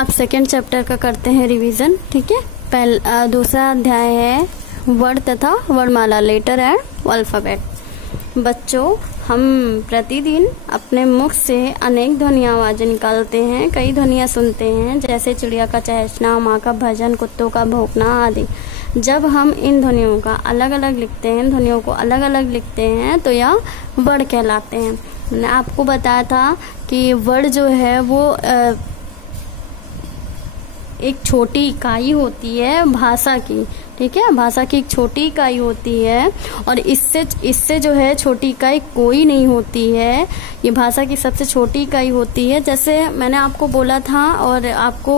अब second chapter का करते हैं रिवीजन, ठीक है। दूसरा अध्याय है वर्ड तथा वर्णमाला, लेटर एंड अल्फाबेट। बच्चों, हम प्रतिदिन अपने मुख से अनेक ध्वनि आवाजें निकालते हैं, कई ध्वनियाँ सुनते हैं, जैसे चिड़िया का चहचना, माँ का भजन, कुत्तों का भौंकना आदि। जब हम इन ध्वनियों का अलग अलग लिखते हैं, ध्वनियों को अलग अलग लिखते हैं, तो यह वर्ड कहलाते हैं। मैंने आपको बताया था कि वर्ड जो है वो एक छोटी इकाई होती है भाषा की, ठीक है। भाषा की एक छोटी इकाई होती है और इससे जो है छोटी इकाई कोई नहीं होती है। ये भाषा की सबसे छोटी इकाई होती है। जैसे मैंने आपको बोला था और आपको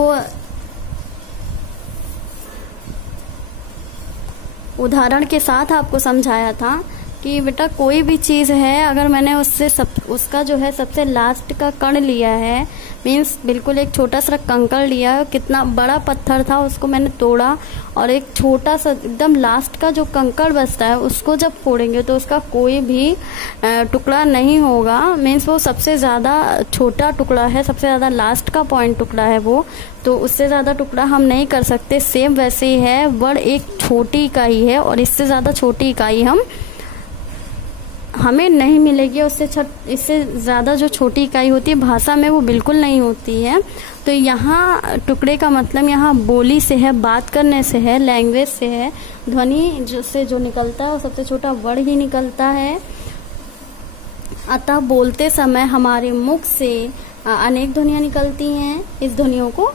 उदाहरण के साथ आपको समझाया था कि बेटा कोई भी चीज है, अगर मैंने उसका जो है सबसे लास्ट का कण लिया है, मीन्स बिल्कुल एक छोटा सा कंकड़ लिया, कितना बड़ा पत्थर था उसको मैंने तोड़ा और एक छोटा सा एकदम लास्ट का जो कंकड़ बचता है उसको जब फोड़ेंगे तो उसका कोई भी टुकड़ा नहीं होगा। मीन्स वो सबसे ज्यादा छोटा टुकड़ा है, सबसे ज्यादा लास्ट का पॉइंट टुकड़ा है वो, तो उससे ज्यादा टुकड़ा हम नहीं कर सकते। सेम वैसे ही है, वर्ड एक छोटी इकाई है और इससे ज्यादा छोटी इकाई हमें नहीं मिलेगी। इससे ज्यादा जो छोटी इकाई होती है भाषा में वो बिल्कुल नहीं होती है। तो यहाँ टुकड़े का मतलब यहाँ बोली से है, बात करने से है, लैंग्वेज से है। ध्वनि जो निकलता है वो सबसे छोटा वर्ड ही निकलता है। अतः बोलते समय हमारे मुख से अनेक ध्वनियाँ निकलती हैं, इस ध्वनियों को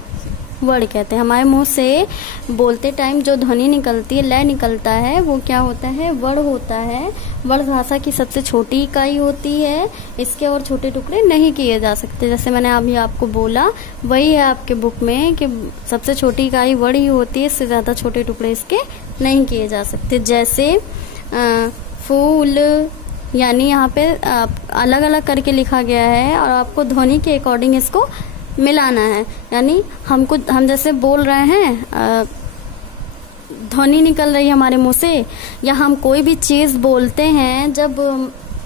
वर्ड कहते हैं। हमारे मुंह से बोलते टाइम जो ध्वनि निकलती है, लय निकलता है, वो क्या होता है? वर्ड होता है। वर्ड भाषा की सबसे छोटी इकाई होती है, इसके और छोटे टुकड़े नहीं किए जा सकते। जैसे मैंने अभी आपको बोला वही है आपके बुक में कि सबसे छोटी इकाई वर्ड ही होती है, इससे ज्यादा छोटे टुकड़े इसके नहीं किए जा सकते। जैसे फूल, यानी यहाँ पे अलग अलग करके लिखा गया है और आपको ध्वनि के अकॉर्डिंग इसको मिलाना है। यानी हम जैसे बोल रहे हैं, ध्वनि निकल रही है हमारे मुंह से, या हम कोई भी चीज बोलते हैं, जब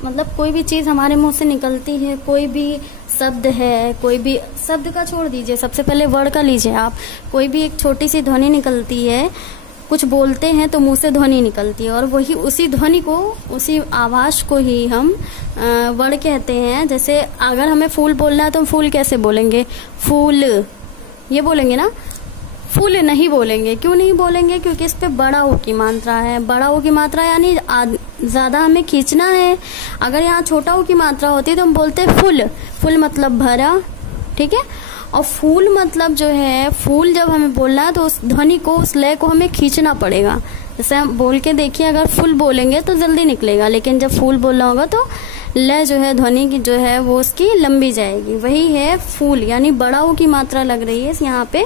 मतलब कोई भी चीज हमारे मुंह से निकलती है, कोई भी शब्द है, कोई भी शब्द का छोड़ दीजिए, सबसे पहले वर्ड का लीजिए आप। कोई भी एक छोटी सी ध्वनि निकलती है, कुछ बोलते हैं तो मुंह से ध्वनि निकलती है और वही उसी ध्वनि को, उसी आवाज को ही हम वर्ड कहते हैं। जैसे अगर हमें फूल बोलना है तो हम फूल कैसे बोलेंगे? फूल, ये बोलेंगे ना, फूल नहीं बोलेंगे। क्यों नहीं बोलेंगे? क्योंकि इस पे बड़ा ओ की मात्रा है। बड़ा ओ की मात्रा यानी ज्यादा हमें खींचना है। अगर यहाँ छोटा ओ की मात्रा होती तो हम बोलते फुल। फुल मतलब भरा, ठीक है। और फूल मतलब जो है, फूल जब हमें बोलना है तो उस ध्वनि को, उस लय को हमें खींचना पड़ेगा। जैसे हम बोल के देखिए, अगर फुल बोलेंगे तो जल्दी निकलेगा, लेकिन जब फूल बोलना होगा तो लय जो है, ध्वनि की जो है वो उसकी लंबी जाएगी। वही है फूल, यानी बड़ा ओ की मात्रा लग रही है यहाँ पे।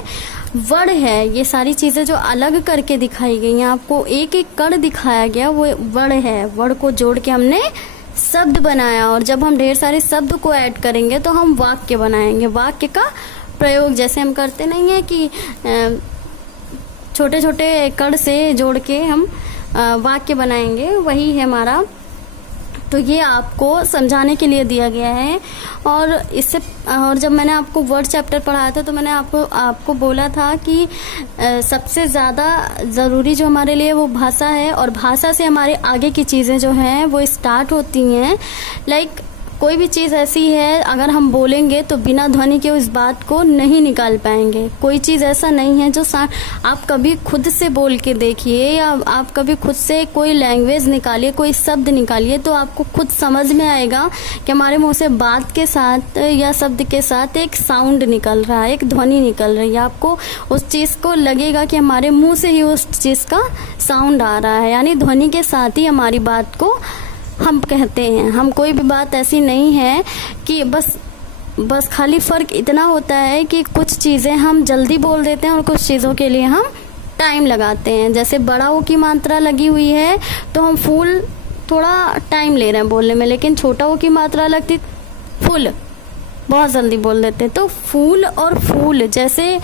वर्ड है, ये सारी चीजें जो अलग करके दिखाई गई हैं, आपको एक एक कण दिखाया गया, वो वर्ड है। वर्ड को जोड़ के हमने शब्द बनाया और जब हम ढेर सारे शब्द को ऐड करेंगे तो हम वाक्य बनाएंगे। वाक्य का प्रयोग जैसे हम करते नहीं है कि छोटे छोटे कण से जोड़ के हम वाक्य बनाएंगे, वही है हमारा। तो ये आपको समझाने के लिए दिया गया है। और जब मैंने आपको वर्ड चैप्टर पढ़ाया था तो मैंने आपको बोला था कि सबसे ज्यादा जरूरी जो हमारे लिए वो भाषा है और भाषा से हमारे आगे की चीजें जो हैं वो स्टार्ट होती हैं। लाइक कोई भी चीज ऐसी है, अगर हम बोलेंगे तो बिना ध्वनि के उस बात को नहीं निकाल पाएंगे। कोई चीज ऐसा नहीं है जो आप कभी खुद से बोल के देखिए, या आप कभी खुद से कोई लैंग्वेज निकालिए, कोई शब्द निकालिए, तो आपको खुद समझ में आएगा कि हमारे मुंह से बात के साथ या शब्द के साथ एक साउंड निकल रहा है, एक ध्वनि निकल रही है। आपको उस चीज को लगेगा कि हमारे मुंह से ही उस चीज का साउंड आ रहा है, यानी ध्वनि के साथ ही हमारी बात को हम कहते हैं। हम कोई भी बात ऐसी नहीं है कि बस खाली फर्क इतना होता है कि कुछ चीजें हम जल्दी बोल देते हैं और कुछ चीजों के लिए हम टाइम लगाते हैं। जैसे बड़ा ओ की मात्रा लगी हुई है तो हम फूल थोड़ा टाइम ले रहे हैं बोलने में, लेकिन छोटा ओ की मात्रा लगती फूल, बहुत जल्दी बोल देते हैं। तो फूल और फूल जैसे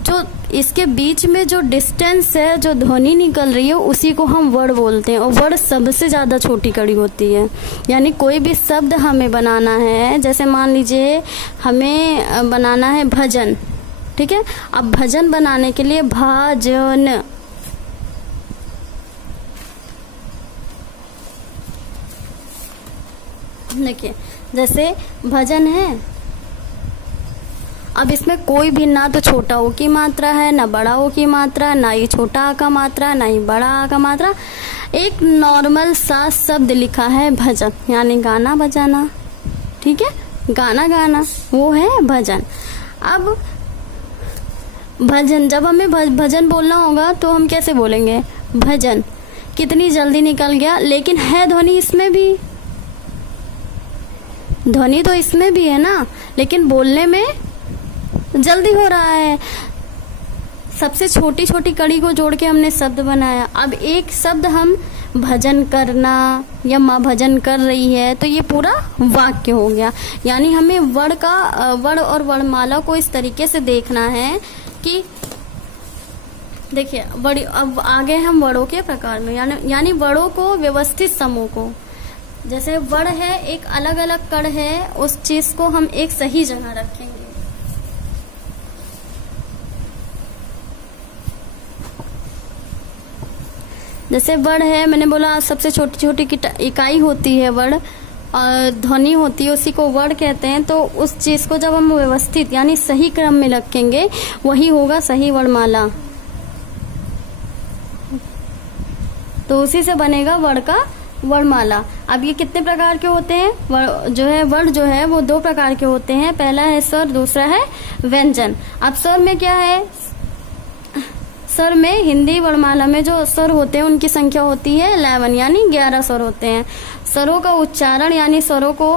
जो इसके बीच में जो डिस्टेंस है, जो ध्वनि निकल रही है, उसी को हम वर्ड बोलते हैं। और वर्ड सबसे ज्यादा छोटी कड़ी होती है। यानी कोई भी शब्द हमें बनाना है, जैसे मान लीजिए हमें बनाना है भजन, ठीक है। अब भजन बनाने के लिए भजन, देखिए जैसे भजन है, अब इसमें कोई भी ना तो छोटा ओ की मात्रा है, ना बड़ा ओ की मात्रा, ना ही छोटा आ का मात्रा, ना ही बड़ा आ का मात्रा, एक नॉर्मल सा शब्द लिखा है भजन, यानी गाना बजाना, ठीक है, गाना गाना, वो है भजन। अब भजन, जब हमें भजन बोलना होगा तो हम कैसे बोलेंगे, भजन, कितनी जल्दी निकल गया, लेकिन है ध्वनि इसमें भी, ध्वनि तो इसमें भी है ना, लेकिन बोलने में जल्दी हो रहा है। सबसे छोटी छोटी कड़ी को जोड़ के हमने शब्द बनाया। अब एक शब्द हम भजन करना या माँ भजन कर रही है, तो ये पूरा वाक्य हो गया। यानी हमें वर्ण और वर्णमाला को इस तरीके से देखना है कि देखिए अब आगे हम वर्णों के प्रकार में, यानी वर्णों को व्यवस्थित समूह को, जैसे वर्ण है एक अलग अलग कड़ है, उस चीज को हम एक सही जगह रखेंगे। जैसे वर्ण है, मैंने बोला सबसे छोटी छोटी इकाई होती है वर्ण, और ध्वनि होती है, उसी को वर्ण कहते हैं। तो उस चीज को जब हम व्यवस्थित यानी सही क्रम में रखेंगे, वही होगा सही वर्णमाला, तो उसी से बनेगा वर्ण का वर्णमाला। अब ये कितने प्रकार के होते हैं, वर्ण जो है वो दो प्रकार के होते हैं, पहला है स्वर, दूसरा है व्यंजन। अब स्वर में क्या है, स्वर में हिंदी वर्णमाला में जो स्वर होते हैं उनकी संख्या होती है 11, यानी 11 स्वर होते हैं। स्वरों का उच्चारण, यानी स्वरों को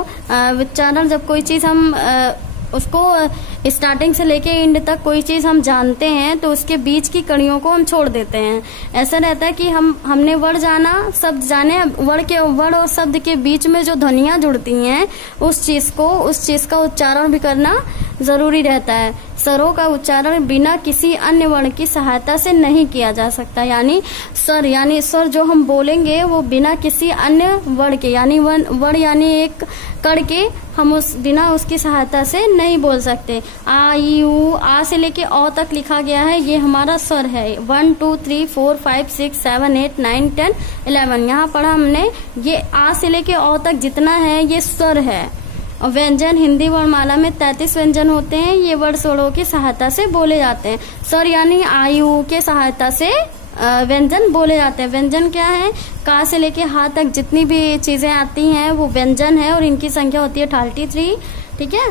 उच्चारण, जब कोई चीज हम उसको स्टार्टिंग से लेके एंड तक कोई चीज हम जानते हैं, तो उसके बीच की कड़ियों को हम छोड़ देते हैं। ऐसा रहता है कि हमने वर्ण जाना, शब्द जाने, वर्ण और शब्द के बीच में जो ध्वनियां जुड़ती हैं, उस चीज का उच्चारण भी करना जरूरी रहता है। स्वरों का उच्चारण बिना किसी अन्य वर्ण की सहायता से नहीं किया जा सकता। यानी स्वर जो हम बोलेंगे वो बिना किसी अन्य वर्ण के, यानी वर्ण यानी एक कड़ के, हम बिना उसकी सहायता से नहीं बोल सकते। आ ई उ, आ से लेके औ तक लिखा गया है, ये हमारा स्वर है। 1 2 3 4 5 6 7 8 9 10 11, यहाँ पढ़ा हमने, ये आ से लेके औ तक जितना है ये स्वर है। और व्यंजन, हिंदी वर्णमाला में 33 व्यंजन होते हैं, ये वर्ण स्वरों की सहायता से बोले जाते हैं। स्वर यानी आयु के सहायता से व्यंजन बोले जाते हैं। व्यंजन क्या है, का से लेके हा तक जितनी भी चीजें आती हैं वो व्यंजन है, और इनकी संख्या होती है 33, ठीक है।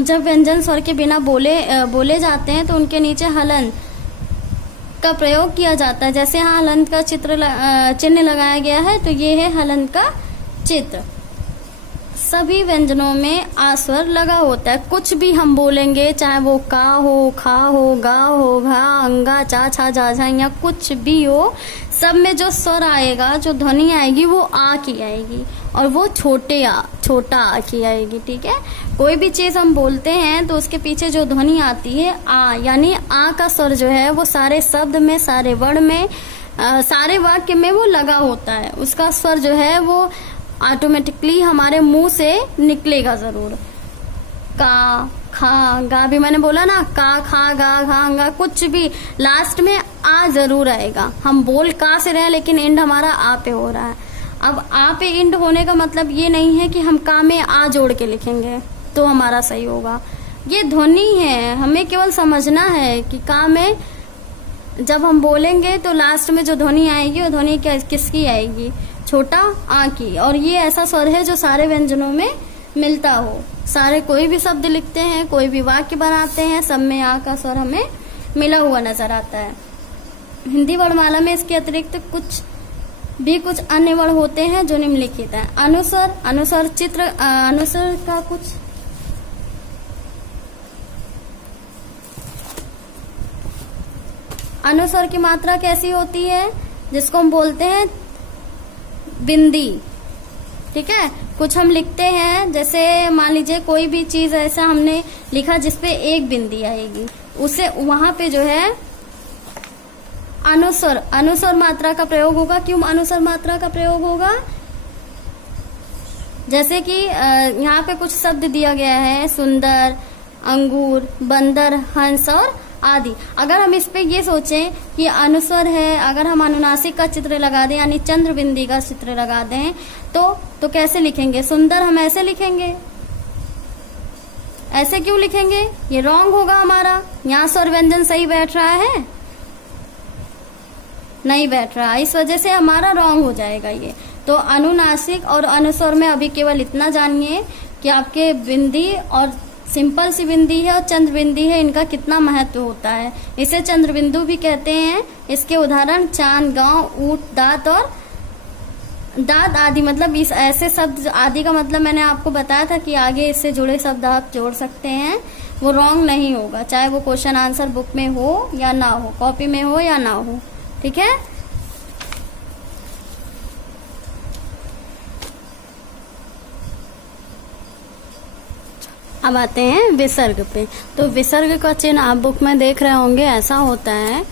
जब व्यंजन स्वर के बिना बोले जाते हैं तो उनके नीचे हलंत का प्रयोग किया जाता है। जैसे यहाँ हलंत का चिन्ह लगाया गया है, तो ये है हलंत का चित्र। सभी व्यंजनों में आ स्वर लगा होता है। कुछ भी हम बोलेंगे, चाहे वो का हो, खा हो, गा हो, घा, अंगा, चा, छा, जा, झा, या कुछ भी हो, सब में जो स्वर आएगा, जो ध्वनि आएगी, वो आ की आएगी, और वो छोटा आ की आएगी, ठीक है। कोई भी चीज हम बोलते हैं तो उसके पीछे जो ध्वनि आती है आ, यानी आ का स्वर जो है वो सारे शब्द में, सारे वर्ण में, सारे वाक्य में वो लगा होता है। उसका स्वर जो है वो ऑटोमेटिकली हमारे मुंह से निकलेगा जरूर। का, खा, गा भी मैंने बोला ना, का, खा, गा, घा, गा, कुछ भी लास्ट में आ जरूर आएगा। हम बोल का से रहे, लेकिन एंड हमारा आ पे हो रहा है। अब आ पे एंड होने का मतलब ये नहीं है कि हम का में आ जोड़ के लिखेंगे तो हमारा सही होगा। ये ध्वनि है, हमें केवल समझना है कि का में जब हम बोलेंगे तो लास्ट में जो ध्वनि आएगी वो ध्वनि किसकी आएगी, छोटा आ की। और ये ऐसा स्वर है जो सारे व्यंजनों में मिलता हो। सारे कोई भी शब्द लिखते हैं, कोई भी वाक्य बनाते हैं, सब में आ का स्वर हमें मिला हुआ नजर आता है। हिंदी वर्णमाला में इसके अतिरिक्त कुछ अन्य वर्ण होते हैं जो निम्नलिखित है। अनुस्वर चित्र, अनुस्वर का कुछ अनुस्वर की मात्रा कैसी होती है, जिसको हम बोलते हैं बिंदी, ठीक है। कुछ हम लिखते हैं, जैसे मान लीजिए कोई भी चीज ऐसा हमने लिखा जिसपे एक बिंदी आएगी, उसे वहां पे जो है अनुस्वर मात्रा का प्रयोग होगा। क्यों अनुस्वर मात्रा का प्रयोग होगा, जैसे कि यहाँ पे कुछ शब्द दिया गया है, सुंदर, अंगूर, बंदर, हंस और आदि। अगर हम इस पे ये सोचें कि अनुस्वर है, अगर हम अनुनासिक का चित्र लगा दें यानी चंद्र बिंदी का चित्र लगा दें तो कैसे लिखेंगे? सुंदर हम ऐसे लिखेंगे। ऐसे क्यों लिखेंगे? ये रॉन्ग होगा हमारा। यहाँ स्वर व्यंजन सही बैठ रहा है? नहीं बैठ रहा, इस वजह से हमारा रॉन्ग हो जाएगा ये। तो अनुनासिक और अनुस्वर में अभी केवल इतना जानिए कि आपके बिंदी और सिंपल सी बिंदी है और चंद्र बिंदी है, इनका कितना महत्व होता है। इसे चंद्र बिंदु भी कहते हैं। इसके उदाहरण चांद, गांव, ऊंट, दांत और दांत आदि। मतलब इस ऐसे शब्द, आदि का मतलब मैंने आपको बताया था कि आगे इससे जुड़े शब्द आप जोड़ सकते हैं, वो रॉन्ग नहीं होगा, चाहे वो क्वेश्चन आंसर बुक में हो या ना हो, कॉपी में हो या ना हो। ठीक है। अब आते हैं विसर्ग पे। तो विसर्ग का चिन्ह आप बुक में देख रहे होंगे, ऐसा होता है।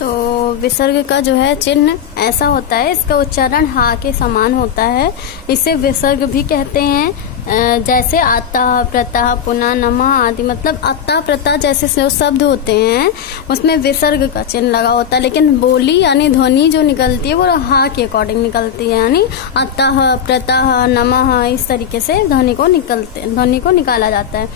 तो विसर्ग का जो है चिन्ह ऐसा होता है, इसका उच्चारण हा के समान होता है, इसे विसर्ग भी कहते हैं। जैसे अतः, प्रतः, पुनः, नमः आदि। मतलब अतः प्रतः जैसे जो शब्द होते हैं उसमें विसर्ग का चिन्ह लगा होता है, लेकिन बोली यानी ध्वनि जो निकलती है वो हा के अकॉर्डिंग निकलती है, यानी अतः, प्रतः, नमः इस तरीके से ध्वनि को निकाला जाता है।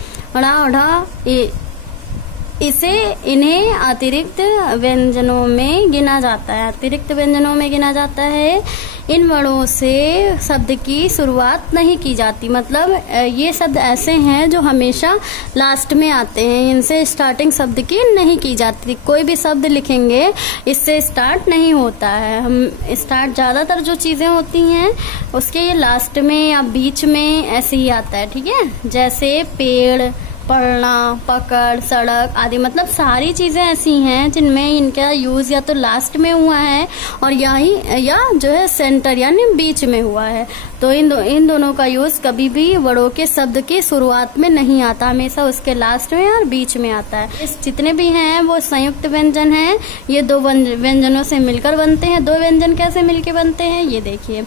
इन्हें अतिरिक्त व्यंजनों में गिना जाता है। अतिरिक्त व्यंजनों में गिना जाता है। इन वर्णों से शब्द की शुरुआत नहीं की जाती। मतलब ये शब्द ऐसे हैं जो हमेशा लास्ट में आते हैं, इनसे स्टार्टिंग शब्द की नहीं की जाती। कोई भी शब्द लिखेंगे इससे स्टार्ट नहीं होता है। हम स्टार्ट ज्यादातर जो चीजें होती हैं उसके ये लास्ट में या बीच में ऐसे ही आता है। ठीक है। जैसे पेड़, पढ़ना, पकड़, सड़क आदि। मतलब सारी चीजें ऐसी हैं जिनमें इनका यूज या तो लास्ट में हुआ है और या जो है सेंटर यानी बीच में हुआ है। तो इन दोनों का यूज कभी भी वर्णों के शब्द की शुरुआत में नहीं आता, हमेशा उसके लास्ट में और बीच में आता है। इस जितने भी हैं वो संयुक्त व्यंजन हैं। ये दो व्यंजनों से मिलकर बनते हैं। दो व्यंजन कैसे मिलकर बनते हैं ये देखिए।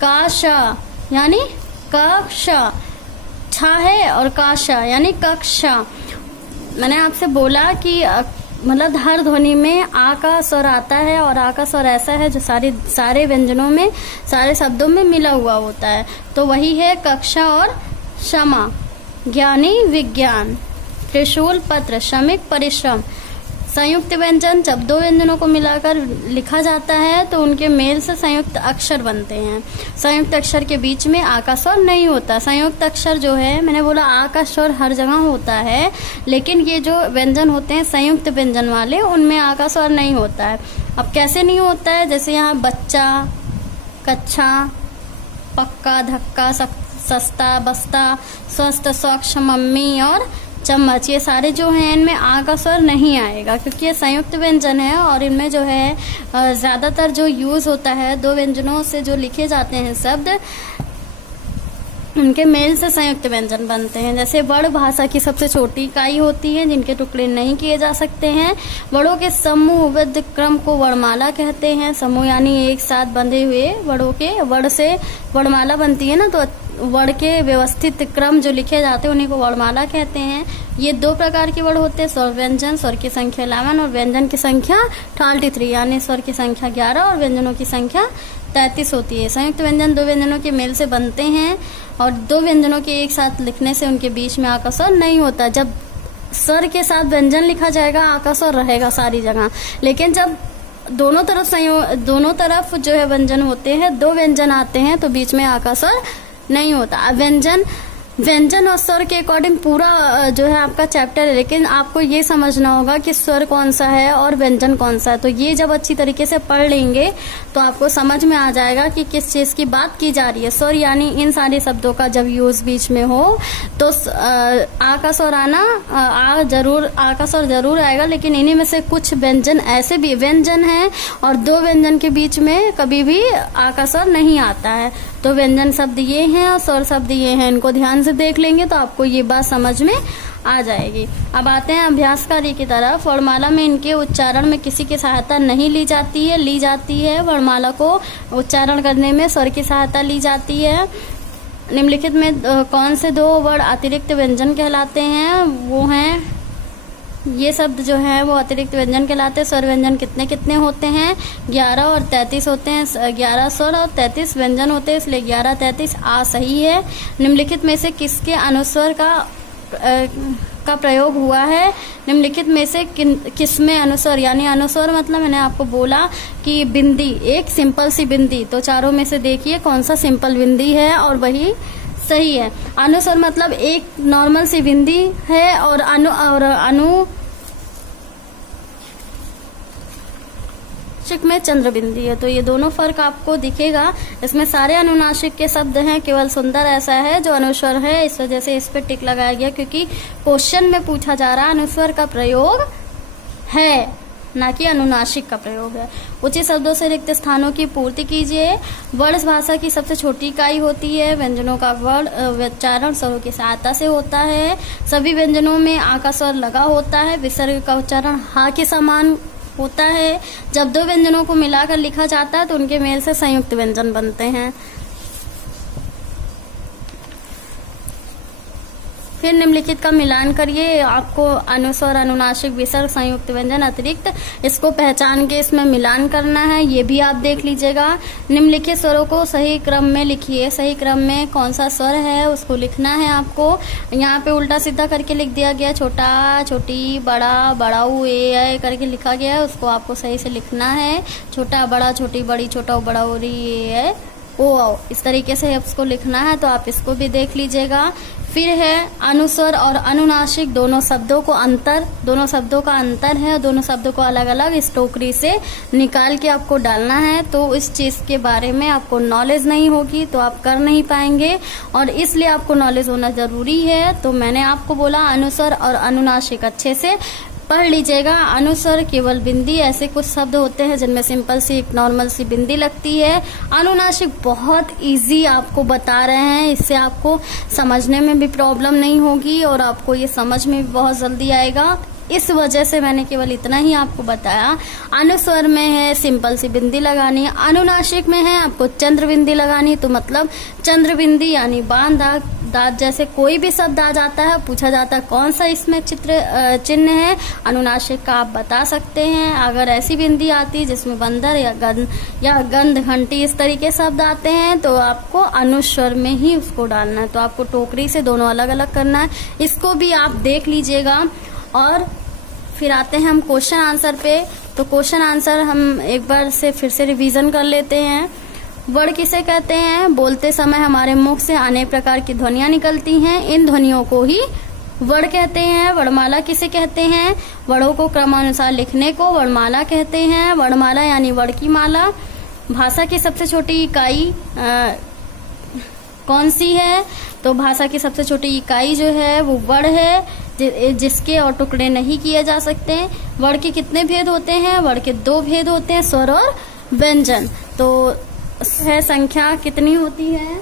काशा यानी कक्षा छा है और काशा यानी कक्षा। मैंने आपसे बोला कि मतलब हर ध्वनि में आ का स्वर आता है और आ का स्वर ऐसा है जो सारे व्यंजनों में, सारे शब्दों में मिला हुआ होता है। तो वही है कक्षा और क्षमा। ज्ञानी विज्ञान, त्रिशूल पत्र, श्रमिक परिश्रम। संयुक्त व्यंजन जब दो व्यंजनों को मिलाकर लिखा जाता है तो उनके मेल से संयुक्त अक्षर बनते हैं। संयुक्त अक्षर के बीच में आ का स्वर नहीं होता। संयुक्त अक्षर जो है, मैंने बोला आ का स्वर हर जगह होता है, लेकिन ये जो व्यंजन होते हैं संयुक्त व्यंजन वाले, उनमें आ का स्वर नहीं होता है। अब कैसे नहीं होता है? जैसे यहाँ बच्चा, कच्छा, पक्का, धक्का, सस्ता, बस्ता, स्वस्थ, स्वच्छ, मम्मी और चम्मच, ये सारे जो हैं इनमें आ का स्वर नहीं आएगा क्योंकि ये संयुक्त व्यंजन है और इनमें जो है ज्यादातर जो यूज होता है दो व्यंजनों से जो लिखे जाते हैं शब्द, उनके मेल से संयुक्त व्यंजन बनते हैं। जैसे वर्ण भाषा की सबसे छोटी इकाई होती है जिनके टुकड़े नहीं किए जा सकते हैं। वर्णों के समूहबद्ध क्रम को वर्णमाला कहते हैं। समूह यानी एक साथ बंधे हुए वर्णों के, वर्ण से वर्णमाला बनती है ना, तो वर्ण के व्यवस्थित क्रम जो लिखे जाते हैं उन्हीं को वर्णमाला कहते हैं। ये दो प्रकार के वर्ण होते हैं, स्वर व्यंजन, स्वर की संख्या 11 और व्यंजन की संख्या 33, यानी स्वर की संख्या 11 और व्यंजनों की संख्या 33 होती है। संयुक्त व्यंजन दो व्यंजनों के मेल से बनते हैं और दो व्यंजनों के एक साथ लिखने से उनके बीच में आ का स्वर नहीं होता। जब स्वर के साथ व्यंजन लिखा जाएगा आ का स्वर रहेगा सारी जगह, लेकिन जब दोनों तरफ जो है व्यंजन होते हैं, दो व्यंजन आते हैं तो बीच में आ का स्वर नहीं होता। व्यंजन और स्वर के अकॉर्डिंग पूरा जो है आपका चैप्टर है, लेकिन आपको ये समझना होगा कि स्वर कौन सा है और व्यंजन कौन सा है। तो ये जब अच्छी तरीके से पढ़ लेंगे तो आपको समझ में आ जाएगा कि किस चीज की बात की जा रही है। स्वर यानी इन सारे शब्दों का जब यूज बीच में हो तो आ का स्वर आना, आ का स्वर जरूर आएगा, लेकिन इन्हीं में से कुछ व्यंजन ऐसे भी व्यंजन है और दो व्यंजन के बीच में कभी भी आ का स्वर नहीं आता है। तो व्यंजन शब्द ये हैं और स्वर शब्द ये हैं, इनको ध्यान से देख लेंगे तो आपको ये बात समझ में आ जाएगी। अब आते हैं अभ्यास कार्य की तरफ। वर्णमाला में इनके उच्चारण में किसी की सहायता नहीं ली जाती है। वर्णमाला को उच्चारण करने में स्वर की सहायता ली जाती है। निम्नलिखित में कौन से 2 वर्ण अतिरिक्त व्यंजन कहलाते हैं? वो हैं, ये शब्द जो है वो अतिरिक्त व्यंजन कहलाते हैं। स्वर व्यंजन कितने कितने होते हैं? 11 और 33 होते हैं। 11 स्वर और 33 व्यंजन होते हैं, इसलिए 11 33 आ सही है। निम्नलिखित में से किसके अनुस्वर का प्रयोग हुआ है? निम्नलिखित में से किसमें अनुस्वर, यानी अनुस्वर मतलब मैंने आपको बोला कि बिंदी, एक सिंपल सी बिंदी, तो चारों में से देखिए कौन सा सिंपल बिंदी है और वही सही है। अनुस्वर मतलब एक नॉर्मल सी बिंदी है और अनुनासिक में चंद्र बिंदी है, तो ये दोनों फर्क आपको दिखेगा। इसमें सारे अनुनासिक के शब्द हैं, केवल सुंदर ऐसा है जो अनुस्वर है, इस वजह से इस पे टिक लगाया गया, क्योंकि क्वेश्चन में पूछा जा रहा है अनुस्वर का प्रयोग है, ना कि अनुनासिक का प्रयोग है। उचित शब्दों से रिक्त स्थानों की पूर्ति कीजिए। वर्ण भाषा की सबसे छोटी इकाई होती है। व्यंजनों का उच्चारण स्वरों की सहायता से होता है। सभी व्यंजनों में आ का स्वर लगा होता है। विसर्ग का उच्चारण हा के समान होता है। जब 2 व्यंजनों को मिलाकर लिखा जाता है तो उनके मेल से संयुक्त व्यंजन बनते हैं। फिर निम्नलिखित का मिलान करिए। आपको अनुस्वर, अनुनासिक, विसर्ग, संयुक्त व्यंजन, अतिरिक्त, इसको पहचान के इसमें मिलान करना है। ये भी आप देख लीजिएगा। निम्नलिखित स्वरों को सही क्रम में लिखिए। सही क्रम में कौन सा स्वर है उसको लिखना है आपको। यहाँ पे उल्टा सीधा करके लिख दिया गया, छोटा छोटी, बड़ा बड़ाऊ, ए करके लिखा गया है, उसको आपको सही से लिखना है। छोटा बड़ा, छोटी बड़ी, छोटा बड़ा, ए ओ, इस तरीके से उसको लिखना है, तो आप इसको भी देख लीजिएगा। फिर है अनुस्वर और अनुनासिक, दोनों शब्दों का अंतर है। दोनों शब्दों को अलग अलग इस टोकरी से निकाल के आपको डालना है। तो इस चीज के बारे में आपको नॉलेज नहीं होगी तो आप कर नहीं पाएंगे, और इसलिए आपको नॉलेज होना जरूरी है। तो मैंने आपको बोला अनुस्वर और अनुनासिक अच्छे से पढ़ लीजिएगा। अनुस्वर केवल बिंदी, ऐसे कुछ शब्द होते हैं जिनमें सिंपल सी एक नॉर्मल सी बिंदी लगती है। अनुनासिक बहुत इजी आपको बता रहे हैं, इससे आपको समझने में भी प्रॉब्लम नहीं होगी और आपको ये समझ में भी बहुत जल्दी आएगा। इस वजह से मैंने केवल इतना ही आपको बताया। अनुस्वर में है सिंपल सी बिंदी लगानी, अनुनासिक में है आपको चंद्र बिंदी लगानी। तो मतलब चंद्र बिंदी यानी बांध, दांत जैसे कोई भी शब्द आ जाता है, पूछा जाता है कौन सा इसमें चिन्ह है, अनुनासिक का आप बता सकते हैं। अगर ऐसी बिंदी आती है जिसमें बंदर या गंध, घंटी, इस तरीके शब्द आते हैं तो आपको अनुस्वर में ही उसको डालना है। तो आपको टोकरी से दोनों अलग अलग करना है। इसको भी आप देख लीजिएगा। और फिर आते हैं हम क्वेश्चन आंसर पे। तो क्वेश्चन आंसर हम एक बार से फिर से रिवीजन कर लेते हैं। वर्ण किसे कहते हैं? बोलते समय हमारे मुख से अनेक प्रकार की ध्वनियां निकलती हैं, इन ध्वनियों को ही वर्ण कहते हैं। वर्णमाला किसे कहते हैं? वर्णों को क्रमानुसार लिखने को वर्णमाला कहते हैं। वर्णमाला यानी वर्ण की माला। भाषा की सबसे छोटी इकाई कौन सी है? तो भाषा की सबसे छोटी इकाई जो है वो वर्ण है, जिसके और टुकड़े नहीं किए जा सकते। वर्ण के कितने भेद होते हैं? वर्ण के 2 भेद होते हैं, स्वर और व्यंजन। तो है संख्या कितनी होती है?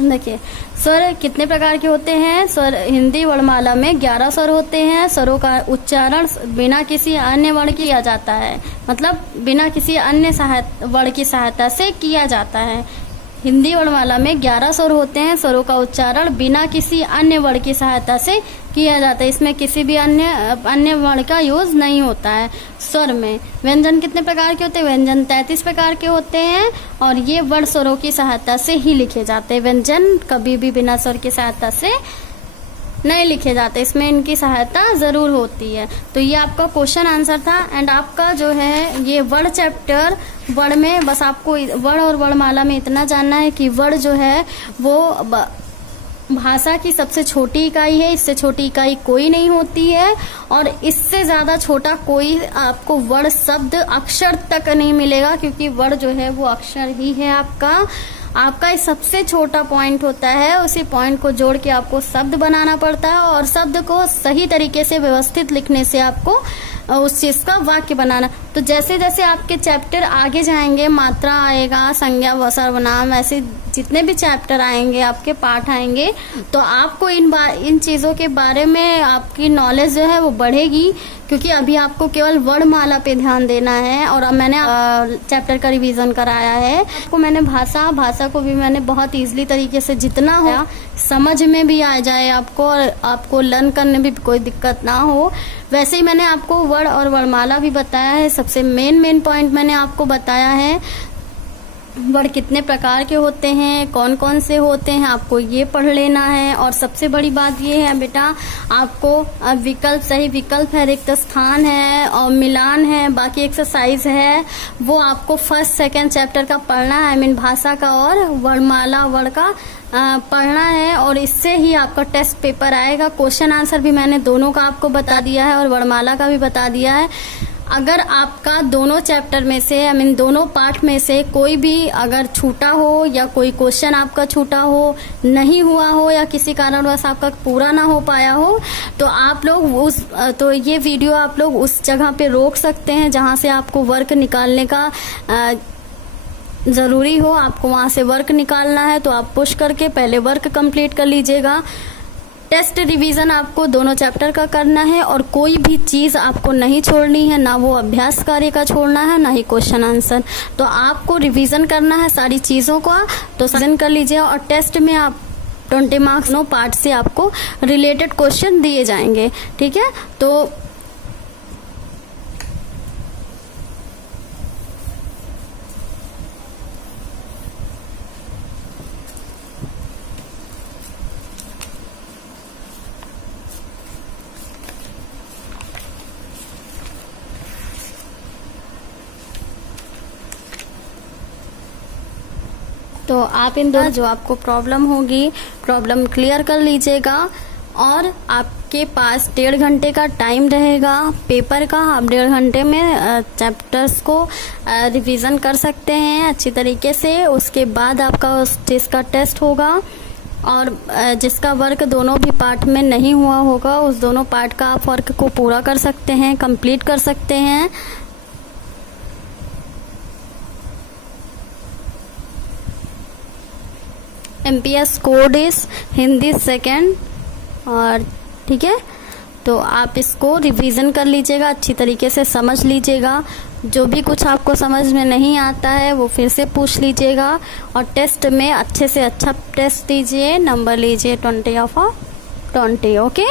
देखिए स्वर कितने प्रकार के होते हैं। स्वर हिंदी वर्णमाला में 11 स्वर होते हैं। स्वरों का उच्चारण बिना किसी अन्य वर्ण किया जाता है, मतलब बिना किसी अन्य वर्ण की सहायता से किया जाता है। हिंदी वर्णमाला में 11 स्वर होते हैं। स्वरों का उच्चारण बिना किसी अन्य वर्ण की सहायता से किया जाता है, इसमें किसी भी अन्य वर्ण का यूज नहीं होता है। स्वर में व्यंजन कितने प्रकार के होते हैं? व्यंजन 33 प्रकार के होते हैं और ये वर्ण स्वरों की सहायता से ही लिखे जाते हैं। व्यंजन कभी भी बिना स्वर की सहायता से नहीं लिखे जाते, इसमें इनकी सहायता जरूर होती है। तो ये आपका क्वेश्चन आंसर था। एंड आपका जो है ये वर्ण चैप्टर, वर्ण में बस आपको वर्ण और वर्णमाला में इतना जानना है कि वर्ण जो है वो भाषा की सबसे छोटी इकाई है, इससे छोटी इकाई कोई नहीं होती है और इससे ज्यादा छोटा कोई आपको वर्ण शब्द अक्षर तक नहीं मिलेगा, क्योंकि वर्ण जो है वो अक्षर ही है। आपका सबसे छोटा पॉइंट होता है, उसी पॉइंट को जोड़ के आपको शब्द बनाना पड़ता है और शब्द को सही तरीके से व्यवस्थित लिखने से आपको उस चीज का वाक्य बनाना। तो जैसे जैसे आपके चैप्टर आगे जाएंगे, मात्रा आएगा, संज्ञा व सर्वनाम, ऐसे जितने भी चैप्टर आएंगे, आपके पाठ आएंगे, तो आपको इन चीज़ों के बारे में आपकी नॉलेज जो है वो बढ़ेगी, क्योंकि अभी आपको केवल वर्णमाला पे ध्यान देना है। और अब मैंने चैप्टर का रिवीजन कराया है आपको। मैंने भाषा को भी मैंने बहुत ईजिली तरीके से, जितना हो समझ में भी आ जाए आपको और आपको लर्न करने में भी कोई दिक्कत ना हो, वैसे ही मैंने आपको वर्ण और वर्णमाला भी बताया है। सबसे मेन पॉइंट मैंने आपको बताया है, वर्ण कितने प्रकार के होते हैं, कौन कौन से होते हैं, आपको ये पढ़ लेना है। और सबसे बड़ी बात ये है बेटा, आपको विकल्प, सही विकल्प है, रिक्त स्थान है और मिलान है, बाकी एक्सरसाइज है, वो आपको फर्स्ट सेकंड चैप्टर का पढ़ना है। आई मीन भाषा का और वर्णमाला वर्ण का पढ़ना है, और इससे ही आपका टेस्ट पेपर आएगा। क्वेश्चन आंसर भी मैंने दोनों का आपको बता दिया है और वर्णमाला का भी बता दिया है। अगर आपका दोनों चैप्टर में से, आई मीन दोनों पार्ट में से कोई भी अगर छूटा हो या कोई क्वेश्चन आपका छूटा हो, नहीं हुआ हो, या किसी कारणवश आपका पूरा ना हो पाया हो, तो आप लोग तो ये वीडियो आप लोग उस जगह पे रोक सकते हैं जहां से आपको वर्क निकालने का जरूरी हो। आपको वहां से वर्क निकालना है तो आप पुश करके पहले वर्क कंप्लीट कर लीजिएगा। टेस्ट रिवीजन आपको दोनों चैप्टर का करना है, और कोई भी चीज आपको नहीं छोड़नी है, ना वो अभ्यास कार्य का छोड़ना है, ना ही क्वेश्चन आंसर। तो आपको रिवीजन करना है सारी चीजों का, तो रिवीजन कर लीजिए। और टेस्ट में आप 20 मार्क्स नो पार्ट से आपको रिलेटेड क्वेश्चन दिए जाएंगे, ठीक है। तो आप इन दोनों जो आपको प्रॉब्लम होगी, प्रॉब्लम क्लियर कर लीजिएगा। और आपके पास 1.5 घंटे का टाइम रहेगा पेपर का। आप 1.5 घंटे में चैप्टर्स को रिवीजन कर सकते हैं अच्छी तरीके से। उसके बाद आपका उस चीज का टेस्ट होगा, और जिसका वर्क दोनों भी पार्ट में नहीं हुआ होगा, उस दोनों पार्ट का आप वर्क को पूरा कर सकते हैं, कंप्लीट कर सकते हैं। MPS कोड इस हिंदी सेकेंड, और ठीक है, तो आप इसको रिवीजन कर लीजिएगा, अच्छी तरीके से समझ लीजिएगा। जो भी कुछ आपको समझ में नहीं आता है वो फिर से पूछ लीजिएगा, और टेस्ट में अच्छे से अच्छा टेस्ट दीजिए, नंबर लीजिए 20 ऑफ 20। ओके।